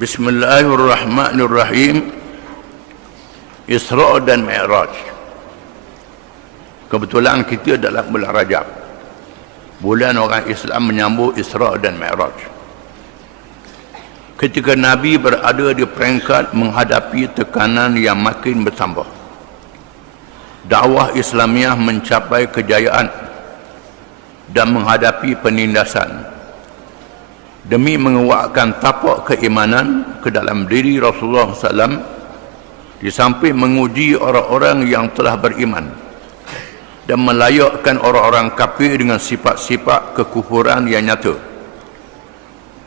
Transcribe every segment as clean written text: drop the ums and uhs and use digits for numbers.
Bismillahirrahmanirrahim. Isra' dan Mi'raj. Kebetulan kita dalam bulan Rajab, bulan orang Islam menyambut Isra' dan Mi'raj. Ketika Nabi berada di peringkat menghadapi tekanan yang makin bertambah, dakwah Islamiah mencapai kejayaan dan menghadapi penindasan demi menguatkan tapak keimanan ke dalam diri Rasulullah SAW, di samping menguji orang-orang yang telah beriman dan melayakkan orang-orang kafir dengan sifat-sifat kekufuran yang nyata.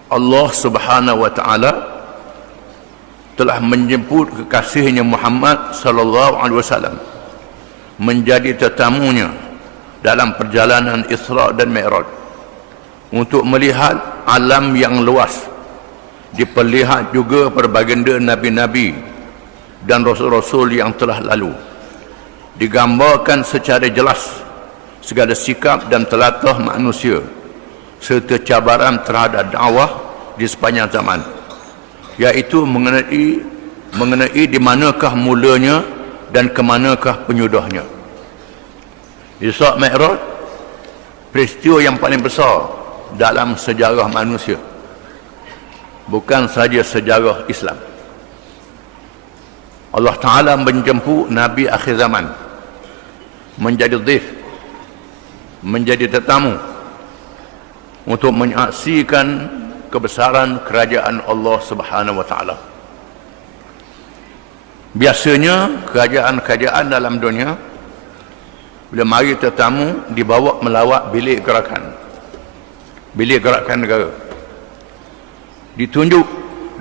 Allah Subhanahu wa taala telah menjemput kekasihnya Muhammad sallallahu alaihi wasallam menjadi tetamunya dalam perjalanan Isra' dan Mi'raj untuk melihat alam yang luas. Diperlihat juga perbaganda nabi-nabi dan rasul-rasul yang telah lalu. Digambarkan secara jelas segala sikap dan telatah manusia serta cabaran terhadap dakwah di sepanjang zaman, iaitu mengenai di manakah mulanya dan ke manakah penyudahnya. Isra' Mi'raj peristiwa yang paling besar dalam sejarah manusia, bukan saja sejarah Islam. Allah Ta'ala menjemput Nabi akhir zaman menjadi dhaif, menjadi tetamu, untuk menyaksikan kebesaran kerajaan Allah Subhanahu wa taala. Biasanya kerajaan-kerajaan dalam dunia bila mari tetamu dibawa melawat bilik gerakan negara. Ditunjuk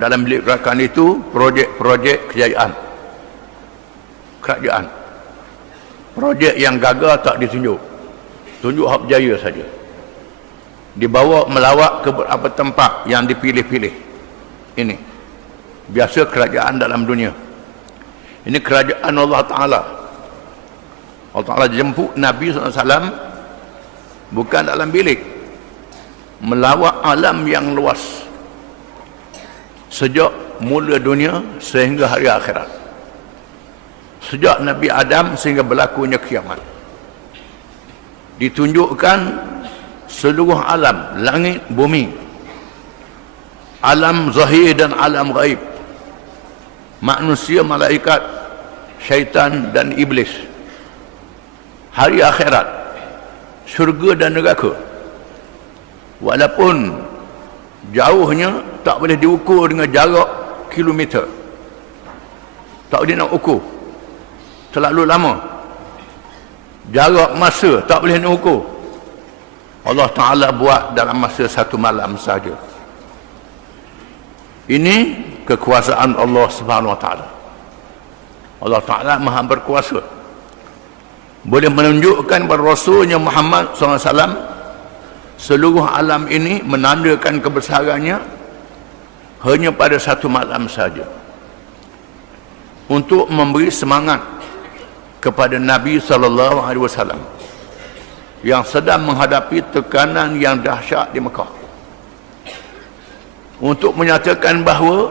dalam bilik gerakan itu projek-projek kerajaan. Projek yang gagal tak ditunjuk, tunjuk hak berjaya saja. Dibawa melawat ke beberapa tempat yang dipilih-pilih. Ini biasa kerajaan dalam dunia. Ini kerajaan Allah Ta'ala. Allah Ta'ala jemput Nabi SAW bukan dalam bilik, melawat alam yang luas, sejak mula dunia sehingga hari akhirat, sejak Nabi Adam sehingga berlakunya kiamat. Ditunjukkan seluruh alam, langit, bumi, alam zahir dan alam gaib, manusia, malaikat, syaitan dan iblis, hari akhirat, syurga dan neraka. Walaupun jauhnya tak boleh diukur dengan jarak kilometer, tak boleh nak ukur, terlalu lama. Jarak masa tak boleh nak ukur. Allah Ta'ala buat dalam masa satu malam saja. Ini kekuasaan Allah Subhanahu wa taala. Allah Ta'ala Maha berkuasa, boleh menunjukkan kepada Rasulnya Muhammad SAW seluruh alam ini, menandakan kebesarannya hanya pada satu malam saja, untuk memberi semangat kepada Nabi SAW yang sedang menghadapi tekanan yang dahsyat di Mekah, untuk menyatakan bahawa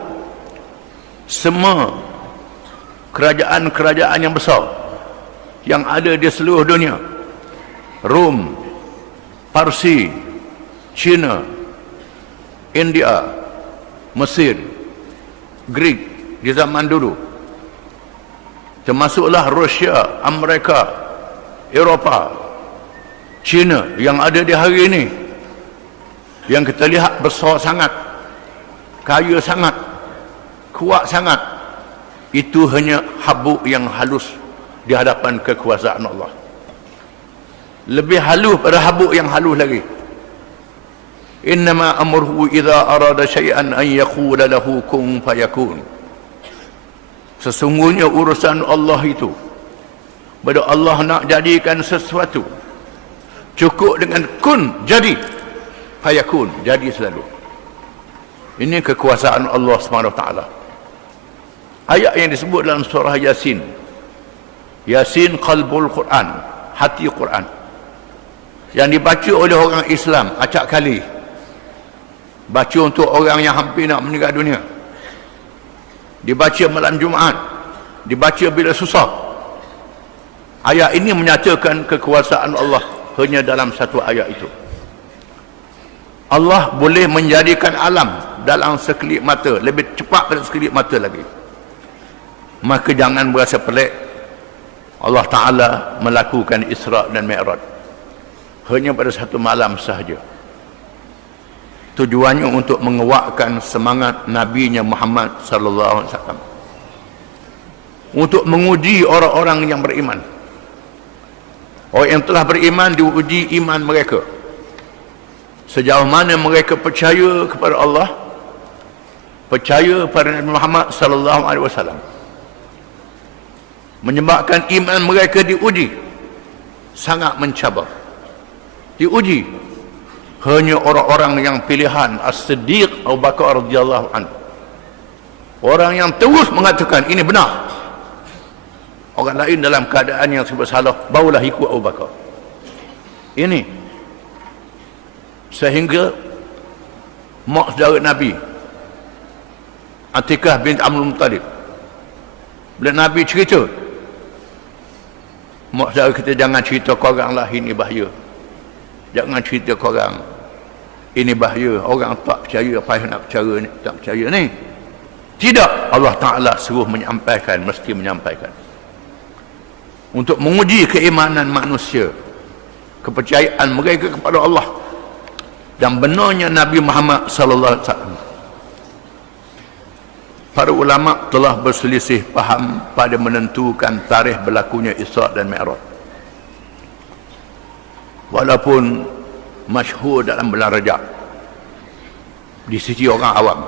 semua kerajaan-kerajaan yang besar yang ada di seluruh dunia, Rom, Parsi, China, India, Mesir, Greek di zaman dulu, termasuklah Rusia, Amerika, Eropah, China yang ada di hari ini, yang kita lihat besar sangat, kaya sangat, kuat sangat, itu hanya habuk yang halus di hadapan kekuasaan Allah. Lebih halus pada habuk yang halus lagi. Innama amruhu idza arada syai'an an yaqula lahu kun fayakun. Sesungguhnya urusan Allah itu, bila Allah nak jadikan sesuatu, cukup dengan kun, jadi, fayakun, jadi selalu. Ini kekuasaan Allah SWT. Ayat yang disebut dalam surah Yasin, Yasin qalbul Quran, hati Quran, yang dibaca oleh orang Islam acap kali, baca untuk orang yang hampir nak meninggal dunia, dibaca malam Jumaat, dibaca bila susah. Ayat ini menyatakan kekuasaan Allah hanya dalam satu ayat itu. Allah boleh menjadikan alam dalam sekelip mata, lebih cepat pada sekelip mata lagi. Maka jangan berasa pelik Allah Ta'ala melakukan Isra' dan Mi'raj hanya pada satu malam sahaja. Tujuannya untuk menguatkan semangat Nabi-Nya Muhammad sallallahu alaihi wasallam, untuk menguji orang-orang yang beriman. Orang yang telah beriman diuji iman mereka, sejauh mana mereka percaya kepada Allah, percaya pada Nabi Muhammad sallallahu alaihi wasallam. Menyebabkan iman mereka diuji, sangat mencabar, diuji. Hanya orang-orang yang pilihan As-Siddiq Abu Bakar radhiyallahu anhu, orang yang terus mengatakan ini benar. Orang lain dalam keadaan yang serba salah, barulah ikut Abu Bakar. Ini sehingga mak saudara Nabi Atikah binti Abdul Muttalib, bila Nabi cerita, mak saudara kita, jangan cerita korang lah, ini bahaya. Jangan cerita korang, ini bahaya. Orang tak percaya, apa yang nak percaya ni, tak percaya ni. Tidak, Allah Ta'ala suruh menyampaikan, mesti menyampaikan, untuk menguji keimanan manusia, kepercayaan mereka kepada Allah dan benarnya Nabi Muhammad sallallahu alaihi wasallam. Para ulama telah berselisih faham pada menentukan tarikh berlakunya Isra' dan Mi'raj. Walaupun masyhur dalam bulan Rajab di sisi orang awam,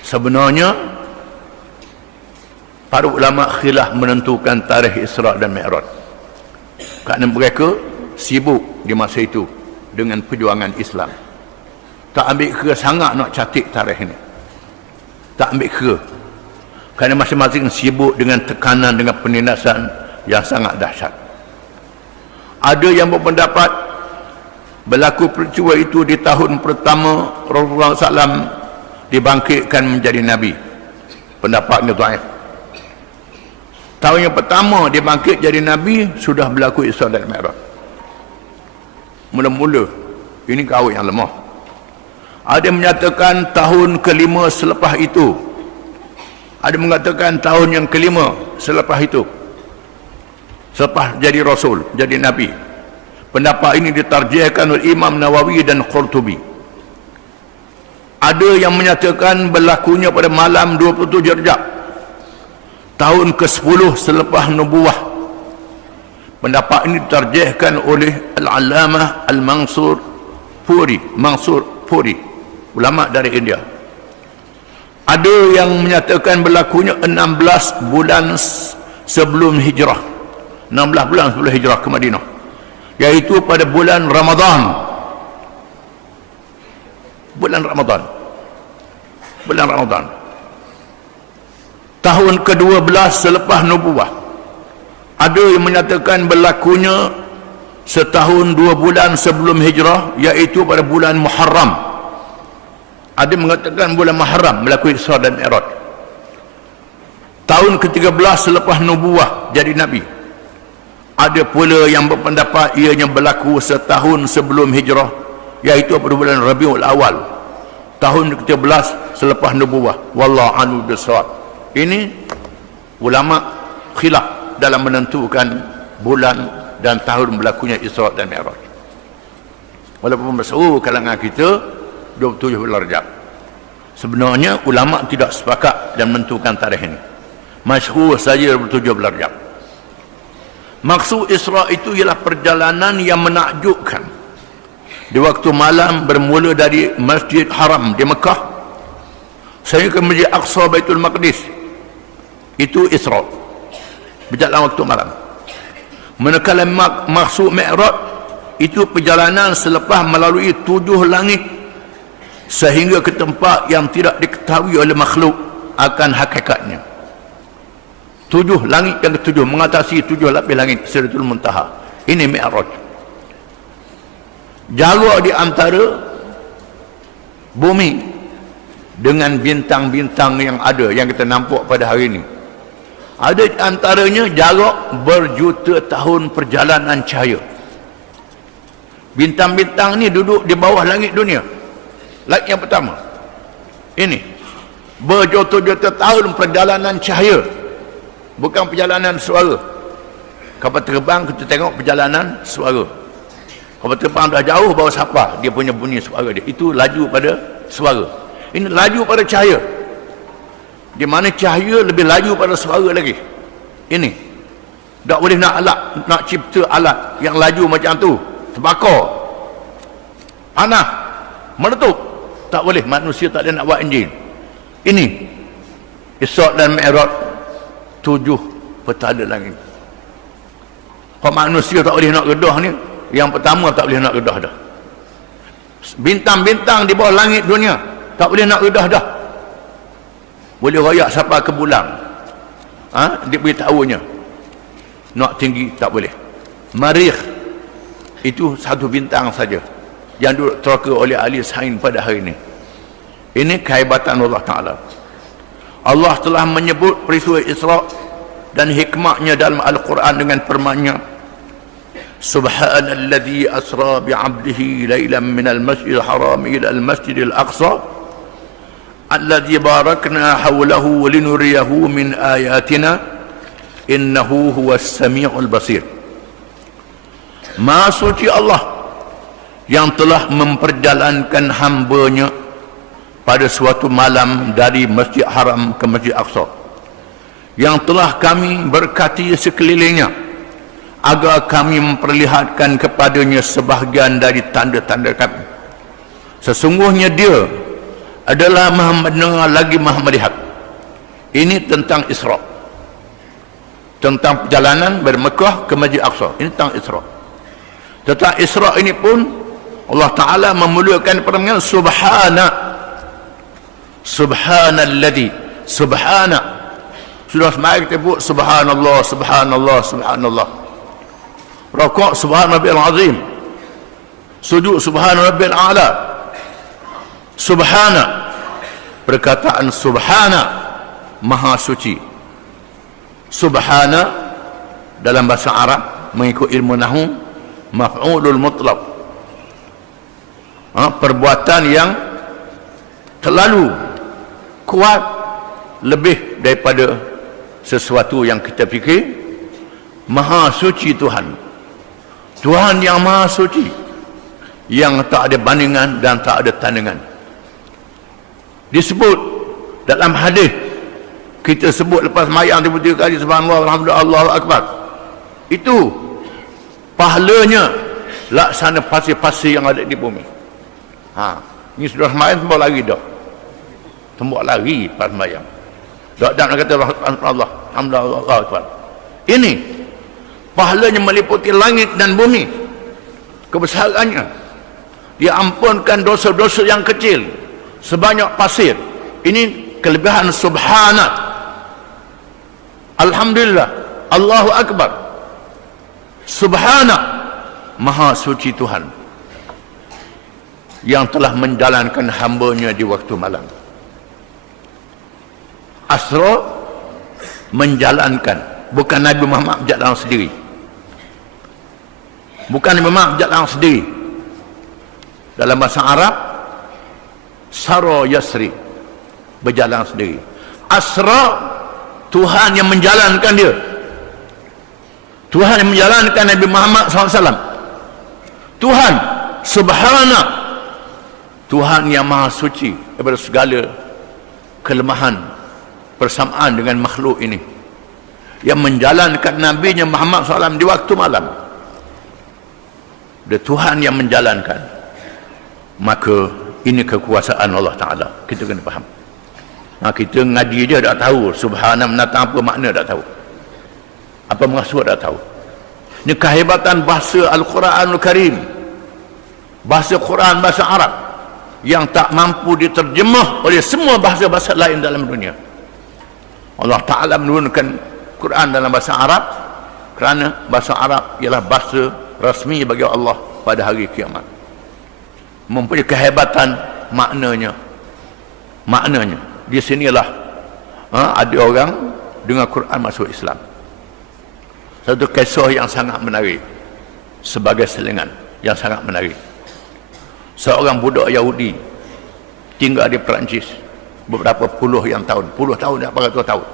sebenarnya para ulama khilaf menentukan tarikh Isra' dan Mi'raj, kerana mereka sibuk di masa itu dengan perjuangan Islam. Tak ambil kira sangat nak catik tarikh ini, tak ambil kira, kerana masing-masing sibuk dengan tekanan, dengan penindasan yang sangat dahsyat. Ada yang berpendapat berlaku peristiwa itu di tahun pertama Rasulullah SAW dibangkitkan menjadi Nabi. Pendapatnya dhaif. Tahun yang pertama dia bangkit jadi Nabi, sudah berlaku Isra' dan Mi'raj. Mula-mula ini kau yang lemah. Ada yang menyatakan tahun kelima selepas itu, ada mengatakan tahun yang kelima selepas itu, selepas jadi Rasul, jadi Nabi. Pendapat ini ditarjihkan oleh Imam Nawawi dan Qurtubi. Ada yang menyatakan berlakunya pada malam 27 Rajab, tahun ke-10 selepas nubuwah. Pendapat ini ditarjihkan oleh Al-Allamah Al-Mansur Puri, ulama dari India. Ada yang menyatakan berlakunya 16 bulan sebelum hijrah, 16 bulan sebelum hijrah ke Madinah, yaitu pada bulan Ramadan. Bulan Ramadan tahun ke-12 selepas nubuwah. Ada yang menyatakan berlakunya setahun 2 bulan sebelum hijrah, yaitu pada bulan Muharram. Ada yang mengatakan bulan Muharram berlaku Isra' dan Mi'raj. Tahun ke-13 selepas nubuwah jadi Nabi. Ada pula yang berpendapat ianya berlaku setahun sebelum hijrah, yaitu pada bulan Rabiul Awal, tahun ke-13 selepas nubuwah. Wallahu a'lam bissawab. Ini ulama khilaf dalam menentukan bulan dan tahun berlakunya Isra' dan Mi'raj. Walaupun masyhur kalangan kita 27 bulan Rajab, sebenarnya ulama tidak sepakat dan menentukan tarikh ini. Masyhur saja 27 bulan Rajab. Maksud Isra' itu ialah perjalanan yang menakjubkan di waktu malam, bermula dari Masjid Haram di Mekah sehingga ke Masjid Aqsa Baitul Maqdis. Itu Isra', berjalan waktu malam. Manakala maksud Mi'raj itu perjalanan selepas melalui 7 langit sehingga ke tempat yang tidak diketahui oleh makhluk akan hakikatnya. 7 langit yang ke-7, mengatasi 7 lapis langit, Sidratul Muntaha. Ini Mi'raj. Jarak di antara bumi dengan bintang-bintang yang ada, yang kita nampak pada hari ini. Ada antaranya jarak berjuta tahun perjalanan cahaya. Bintang-bintang ni duduk di bawah langit dunia. Langit yang pertama. Ini berjuta-juta tahun perjalanan cahaya. Bukan perjalanan suara. Kapal terbang kita tengok perjalanan suara. Kapal terbang dah jauh bawa siapa, dia punya bunyi suara dia. Itu laju pada suara. Ini laju pada cahaya. Di mana cahaya lebih laju pada suara lagi. Ini tak boleh nak cipta alat yang laju macam tu, terbakar, panah, meletup. Tak boleh, manusia tak boleh nak buat enjin. Ini Isra' dan Mi'raj, 7 petala langit. Kalau manusia tak boleh nak redah ni, yang pertama tak boleh nak redah dah. Bintang-bintang di bawah langit dunia tak boleh nak redah dah. Boleh royak sampai ke bulan. Dia beritahunya nak tinggi tak boleh. Marikh itu satu bintang saja yang duduk teraka oleh ahli sains pada hari ini. Ini kehebatan Allah Ta'ala. Allah telah menyebut peristiwa Isra' dan hikmahnya dalam Al-Quran dengan firman-Nya, Subhanalladzi asra bi'abdihi laylan minal masjidil haram ila al-masjidil aqsa alladzi barakna hawlahu linuriyahu min ayatina innahu huwas sami'ul basir. Maha suci Allah yang telah memperjalankan hamba-Nya pada suatu malam dari Masjid Haram ke Masjid Aqsa, yang telah kami berkati sekelilingnya agar kami memperlihatkan kepadanya sebahagian dari tanda-tanda kami. Sesungguhnya Dia adalah Maha mendengar lagi Maha melihat. Ini tentang Isra', tentang perjalanan dari Mekah ke Masjid Aqsa. Ini tentang Isra'. Tentang Isra' ini pun Allah Ta'ala memuliakan perkataan Subhanalladzi, Subhana. Sudah semakin kita sebut Subhanallah, Subhanallah, Subhanallah. Rukuk Subhan Rabbil Azim, sujud Subhan Rabbil A'la. Subhana, perkataan Subhana, Maha Suci. Subhana dalam bahasa Arab mengikut ilmu nahwu maf'ulul mutlaq, perbuatan yang terlalu kuat, lebih daripada sesuatu yang kita fikir. Maha suci Tuhan, Tuhan yang maha suci, yang tak ada bandingan dan tak ada tandingan. Disebut dalam hadis, kita sebut lepas mayang 33 kali subhanallah alhamdulillah Allahu akbar, itu pahalanya laksana pasir-pasir yang ada di bumi. Ini sudah mayang tembak lari dah, tembak lari pas mayang dah, dan kata Allah alhamdulillah Allahu akbar. Ini pahalanya meliputi langit dan bumi, kebesarannya. Dia ampunkan dosa-dosa yang kecil sebanyak pasir. Ini kelebihan Subhana, alhamdulillah, Allahu akbar. Subhana, maha suci Tuhan yang telah menjalankan hamba-Nya di waktu malam. Asra, menjalankan, bukan Nabi Muhammad berjalan sendiri, bukan Nabi Muhammad berjalan sendiri. Dalam bahasa Arab, Sara Yasri, berjalan sendiri. Asra, Tuhan yang menjalankan dia, Tuhan yang menjalankan Nabi Muhammad SAW. Tuhan Subhana, Tuhan yang maha suci daripada segala kelemahan persamaan dengan makhluk ini, yang menjalankan Nabi-Nya Muhammad SAW di waktu malam. Dia Tuhan yang menjalankan. Maka ini kekuasaan Allah Ta'ala. Kita kena faham. Kita ngaji je tak tahu Subhana menatang apa makna, tak tahu apa maksud, tak tahu. Ini kehebatan bahasa Al-Quranul Karim, bahasa Quran, bahasa Arab yang tak mampu diterjemah oleh semua bahasa-bahasa lain dalam dunia. Allah Ta'ala menurunkan Quran dalam bahasa Arab kerana bahasa Arab ialah bahasa rasmi bagi Allah pada hari kiamat. Mempunyai kehebatan maknanya, Maknanya di sinilah ada orang dengan Quran masuk Islam. Satu kisah yang sangat menarik sebagai selingan yang sangat menarik. Seorang budak Yahudi tinggal di Perancis beberapa puluh tahun, apa ratus tahun.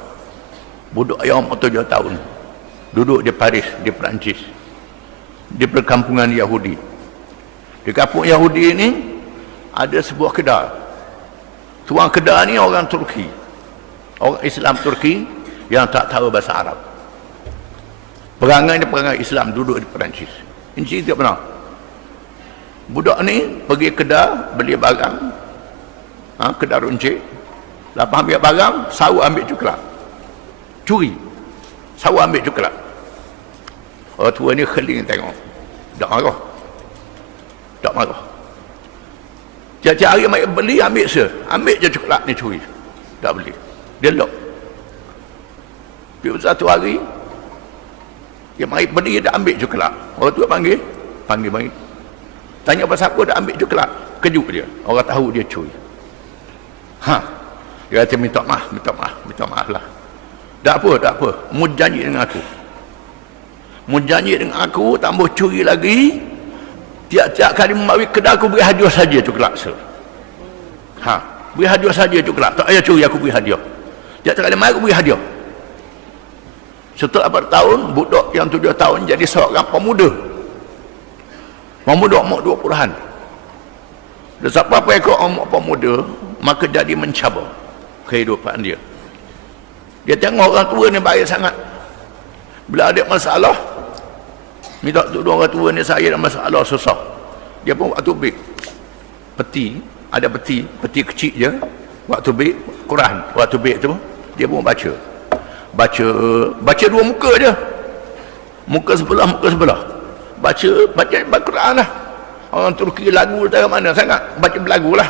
Budak yang umur 7 tahun duduk di Paris, di Perancis, di perkampungan Yahudi. Di kampung Yahudi ini ada sebuah kedai. Tuan kedai ni orang Turki, orang Islam Turki yang tak tahu bahasa Arab. Perangai ni perangai Islam, duduk di Perancis. Ini cerita benar. Budak ni pergi kedai beli barang, kedai runcit. Lepas ambil barang, sawu ambil coklat, curi, sawu ambil coklat. Orang tua ni keling tengok, tak marah, tak marah. Tiap-tiap hari mai beli, ambil je coklat ni, curi, tak beli, dia lock. Pergi satu hari dia mai beli, dia ambil coklat. Orang tua panggil mai, tanya pasal apa dah ambil coklat. Kejut dia, orang tahu dia curi. Dia kata minta maaf lah. Tak apa, mu janji dengan aku, tak boleh curi lagi. Tiap-tiap kali membawi kedai aku beri hadiah saja coklat. Beri hadiah saja coklat, tak payah curi, aku beri hadiah. Tiap-tiap kali mai aku beri hadiah. Setelah bertahun, budak yang 7 tahun jadi seorang pemuda umur 20-an. Dan siapa ekor umur pemuda, maka jadi mencabar kehidupan dia. Dia tengok orang tua ni baik sangat. Bila ada masalah, minta tolong orang tua ni, saya ada masalah susah. Dia pun waktu baik peti, ada peti kecil je, waktu baik Quran, waktu baik tu dia pun baca dua muka je, muka sebelah baca Quran lah. Orang Turki lagu dari mana sangat, baca belagu lah.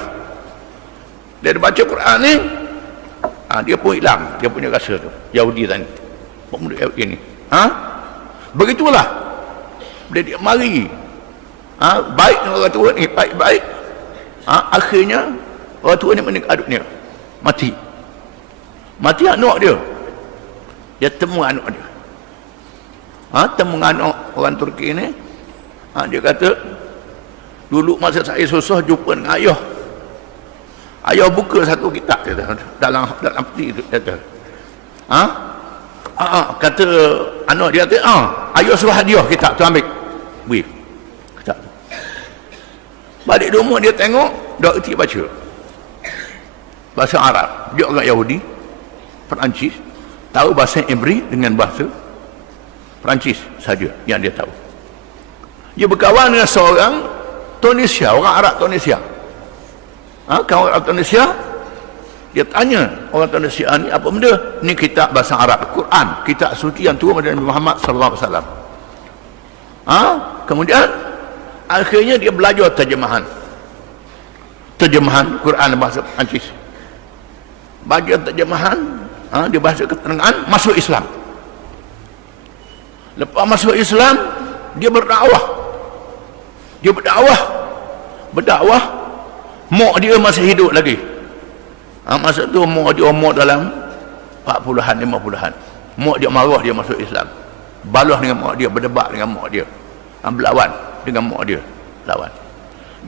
Dia baca Quran ni, dia pun hilang dia punya rasa tu. Yahudi tadi, pemuda Yahudi ni, begitulah. Bila dia mari baik dengan orang tua ni, baik, akhirnya orang tua ni meninggal dunia, mati anak dia temu anak dia, temu anak orang Turki ni. Dia kata, dulu masa saya susah jumpa dengan ayah buka satu kitab, kata, dalam peti tu, kata kata anak dia kata, ayah suruh hadiah kitab tu, ambil beri kitab tu. Balik rumah dia tengok, dah erti baca bahasa Arab. Dia orang Yahudi Perancis, tahu bahasa Ibri dengan bahasa Perancis saja yang dia tahu. Dia berkawan dengan seorang Tunisia, orang Arab Tunisia. Kawan Arab Tunisia, dia tanya orang Tunisia ni, apa benda ni? Kitab bahasa Arab, Quran, kitab suci yang turun dari Nabi Muhammad sallallahu alaihi wasallam. Kemudian akhirnya dia belajar terjemahan Quran bahasa Perancis. Bagian terjemahan, dia bahasa keterangan, masuk Islam. Lepas masuk Islam, dia berdakwah. Mak dia masih hidup lagi. Masa tu mak dia umur dalam 40-an, 50-an. Mak dia marah dia masuk Islam. Balas dengan mak dia, berdebat dengan mak dia, berlawan dengan mak dia, lawan.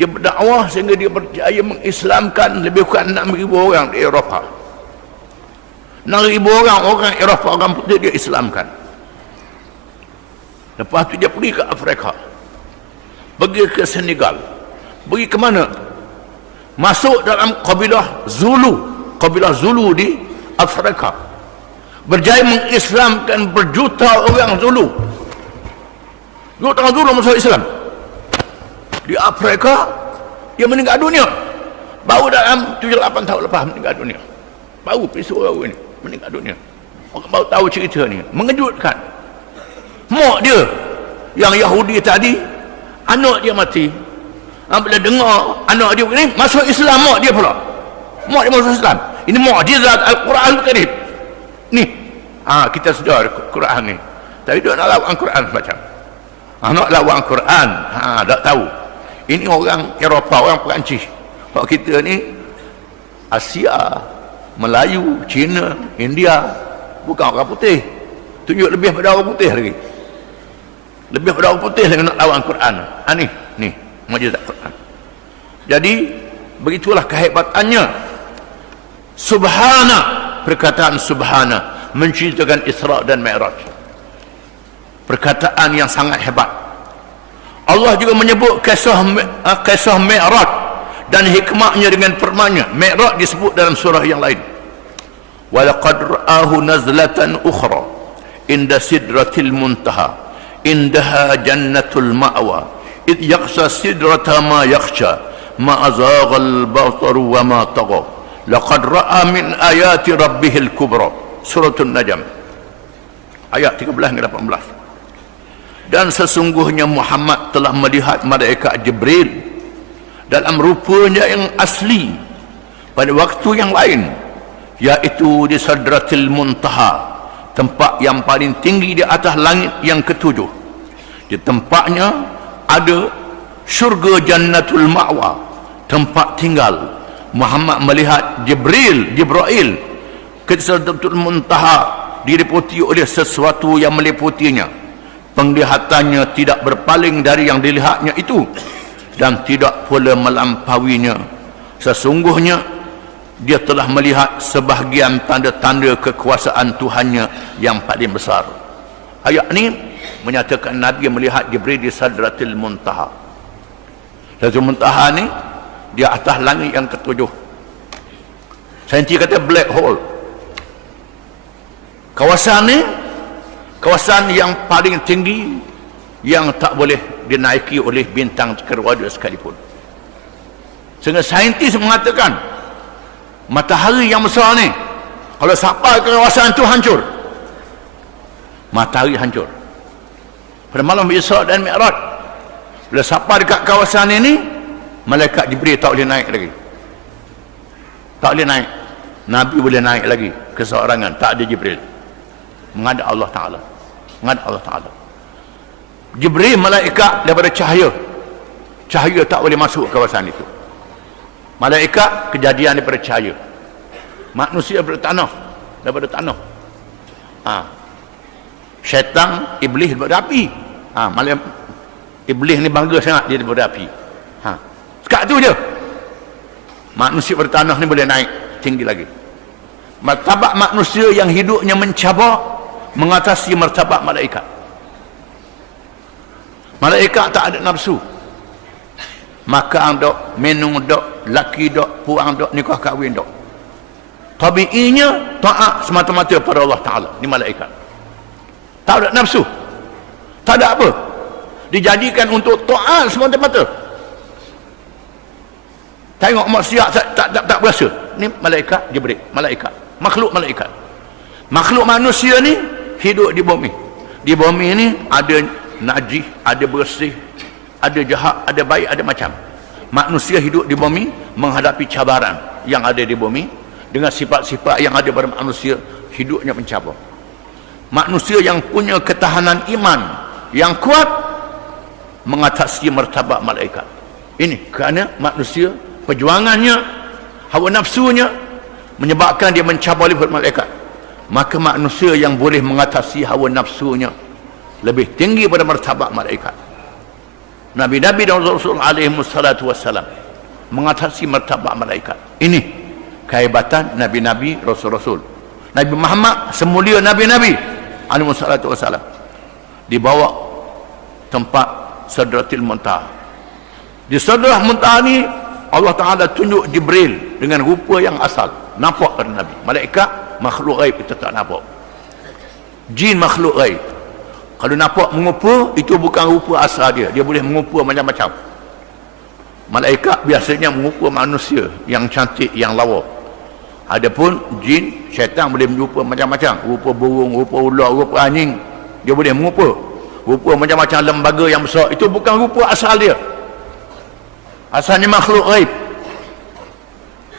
Dia berdakwah sehingga dia berjaya mengislamkan lebih kurang 6,000 orang di Eropah. 6,000 orang Eropah, orang putih dia islamkan. Lepas tu dia pergi ke Afrika, pergi ke Senegal, pergi ke mana? Masuk dalam kabilah Zulu di Afrika, berjaya mengislamkan berjuta orang Zulu. Jutaan Zulu masuk Islam di Afrika. Dia meninggal dunia baru dalam 7-8 tahun lepas meninggal dunia. Baru episod ini meninggal dunia. Orang baru tahu cerita ni, mengejutkan. Mak dia yang Yahudi tadi, anak dia mati. Bila dengar anak dia begini, masuk Islam, mak dia pula. Mak dia masuk Islam. Ini mukjizat Al-Quran Karim. Ni, kita sedar Quran ni. Tapi dia nak lawan Quran macam. Nak lawan Quran, tak tahu. Ini orang Eropah, orang Perancis. Kalau kita ni, Asia, Melayu, Cina, India, bukan orang putih. Tunjuk lebih pada orang putih lagi. Lebih pada orang putih lagi nak lawan Quran. Ni mukjizat Quran. Jadi begitulah kehebatannya. Subhana, perkataan subhana menceritakan Isra dan Mi'raj. Perkataan yang sangat hebat. Allah juga menyebut kisah Mi'raj dan hikmahnya dengan firman-Nya. Mi'raj disebut dalam surah yang lain. Wa laqad ra'ahu nazlatan ukhra inda sidratil muntaha indaha jannatul ma'wa id yakhsha sidrata ma yakhsha ma azagha al-basar wa ma tagha laqad ra'a min ayati rabbihil kubra. Suratul Najm ayat 13 hingga 18. Dan sesungguhnya Muhammad telah melihat malaikat Jibril dalam rupanya yang asli pada waktu yang lain, yaitu di Sidratil Muntaha, tempat yang paling tinggi di atas langit yang ketujuh. Di tempatnya ada syurga Jannatul Ma'wa, tempat tinggal. Muhammad melihat Jibril ke Sidratul Muntaha, diliputi oleh sesuatu yang meliputinya. Penglihatannya tidak berpaling dari yang dilihatnya itu dan tidak pula melampauinya. Sesungguhnya dia telah melihat sebahagian tanda-tanda kekuasaan Tuhannya yang paling besar. Ayat ini menyatakan Nabi melihat Jibril di Sidratil Muntaha. Sidratil Muntaha ni di atas langit yang ketujuh. Saintis kata black hole. Kawasan ni kawasan yang paling tinggi yang tak boleh dinaiki oleh bintang cakrawala sekalipun. Sehingga saintis mengatakan matahari yang besar ni kalau sampai ke kawasan itu hancur. Matahari hancur. Pada malam Isra dan Mi'raj, bila sampai dekat kawasan ini, malaikat Jibril tak boleh naik lagi. Tak boleh naik. Nabi boleh naik lagi keseorangan, tak ada Jibril. Menghadap Allah Ta'ala. Menghadap Allah Ta'ala. Jibril malaikat daripada cahaya. Cahaya tak boleh masuk ke kawasan itu. Malaikat kejadian daripada cahaya. Manusia daripada tanah. Daripada tanah. Syaitan, iblis daripada api. Iblis ni bangga sangat dia daripada api. Sekat tu je. Manusia daripada tanah ni boleh naik tinggi lagi. Martabat manusia yang hidupnya mencabar mengatasi martabat malaikat. Malaikat tak ada nafsu. Makan dok, minum dok, laki dok, puang dok, nikah kahwin dok. Tabiinya taat semata-mata pada Allah Ta'ala. Ni malaikat. Tak ada nafsu. Tak ada apa. Dijadikan untuk taat semata-mata. Tengok maksiat tak berasa. Ni malaikat Jibril, malaikat. Makhluk malaikat. Makhluk manusia ni hidup di bumi. Di bumi ni ada najis, ada bersih, ada jahat, ada baik, ada macam. Manusia hidup di bumi menghadapi cabaran yang ada di bumi dengan sifat-sifat yang ada pada manusia, hidupnya mencabar. Manusia yang punya ketahanan iman yang kuat mengatasi martabat malaikat. Ini kerana manusia perjuangannya, hawa nafsunya menyebabkan dia mencabar oleh malaikat. Maka manusia yang boleh mengatasi hawa nafsunya lebih tinggi pada martabat malaikat. Nabi-nabi dan Rasul alaihi wassalatu wassalam mengatasi martabat malaikat. Ini kehebatan nabi-nabi, rasul-rasul. Nabi Muhammad semulia nabi-nabi alaihi wassalatu wassalam dibawa tempat Sidratil Muntaha. Di Sidratil Muntaha ni Allah Ta'ala tunjuk Jibril dengan rupa yang asal, nampak pada Nabi. Malaikat makhluk ghaib kita tak nampak. Jin makhluk ghaib. Kalau nampak mengupa, itu bukan rupa asal dia. Dia boleh mengupa macam-macam. Malaikat biasanya mengupa manusia yang cantik, yang lawa. Adapun jin, syaitan boleh menyerupa macam-macam. Rupa burung, rupa ular, rupa anjing. Dia boleh mengupa. Rupa macam-macam lembaga yang besar. Itu bukan rupa asal dia. Asalnya makhluk ghaib.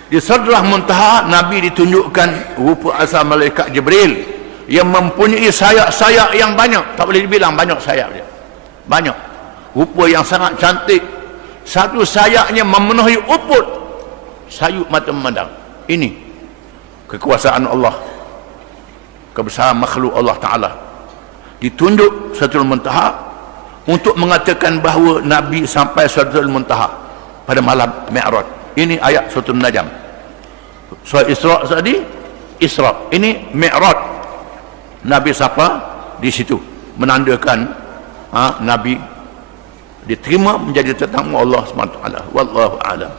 Di Sidratil Muntaha, Nabi ditunjukkan rupa asal malaikat Jibril yang mempunyai sayap-sayap yang banyak. Tak boleh dibilang banyak sayap dia. Banyak. Rupa yang sangat cantik. Satu sayapnya memenuhi uput sayup mata memandang. Ini kekuasaan Allah, kebesaran makhluk Allah Ta'ala. Ditunjuk Sidratul Muntaha untuk mengatakan bahawa Nabi sampai Sidratul Muntaha pada malam Mi'raj. Ini ayat surah An-Najm. Surah Isra tadi, Isra. Ini Mi'raj. Nabi siapa di situ, menandakan Nabi diterima menjadi tetamu Allah SWT. Wallahu a'lam.